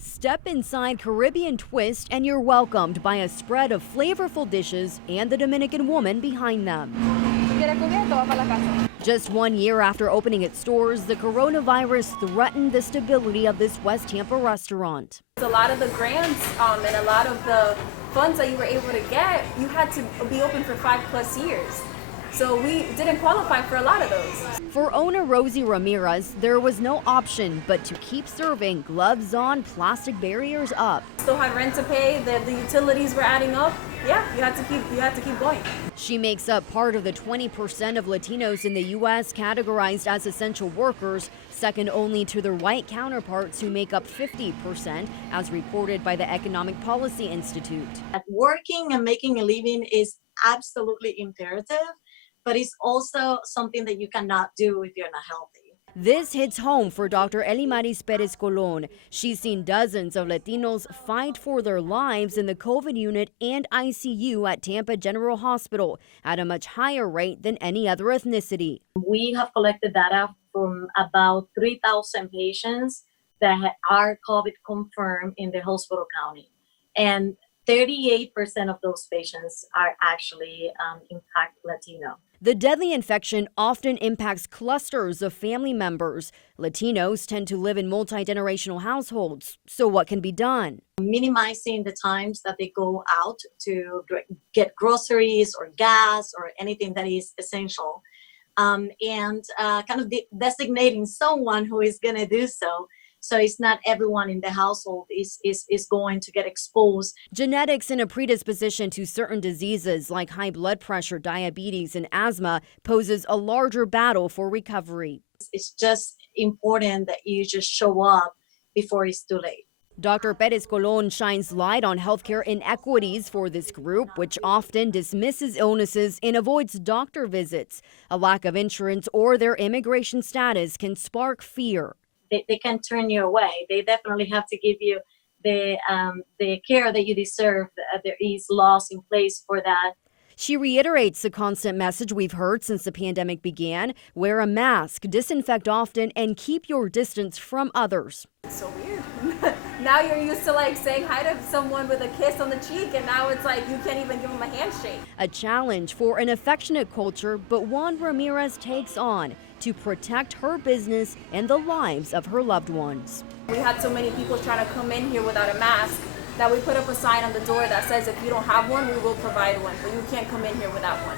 Step inside Caribbean Twist and you're welcomed by a spread of flavorful dishes and the Dominican woman behind them. Just 1 year after opening its doors, the coronavirus threatened the stability of this West Tampa restaurant. A lot of the grants and a lot of the funds that you were able to get, you had to be open for 5+ years. So we didn't qualify for a lot of those. For owner Rosie Ramirez, there was no option but to keep serving, gloves on, plastic barriers up. Still had rent to pay, the utilities were adding up. Yeah, you had to keep going. She makes up part of the 20% of Latinos in the U.S. categorized as essential workers, second only to their white counterparts who make up 50%, as reported by the Economic Policy Institute. Working and making a living is absolutely imperative, but it's also something that you cannot do if you're not healthy. This hits home for Dr. Elimaris Perez Colon. She's seen dozens of Latinos fight for their lives in the COVID unit and ICU at Tampa General Hospital at a much higher rate than any other ethnicity. We have collected data from about 3,000 patients that are COVID confirmed in the hospital county. And 38% of those patients are actually, in fact, Latino. The deadly infection often impacts clusters of family members. Latinos tend to live in multi-generational households. So what can be done? Minimizing the times that they go out to get groceries or gas or anything that is essential. And kind of designating someone who is going to do so. So it's not everyone in the household is going to get exposed. Genetics and a predisposition to certain diseases like high blood pressure, diabetes, and asthma poses a larger battle for recovery. It's just important that you just show up before it's too late. Dr. Perez Colon shines light on healthcare inequities for this group, which often dismisses illnesses and avoids doctor visits. A lack of insurance or their immigration status can spark fear. They can turn you away. They definitely have to give you the care that you deserve. There is laws in place for that. She reiterates the constant message we've heard since the pandemic began: wear a mask, disinfect often, and keep your distance from others. It's so weird. Now you're used to like saying hi to someone with a kiss on the cheek, and now it's like you can't even give them a handshake. A challenge for an affectionate culture, but one Ramirez takes on to protect her business and the lives of her loved ones. We had so many people trying to come in here without a mask that we put up a sign on the door that says if you don't have one, we will provide one, but you can't come in here without one.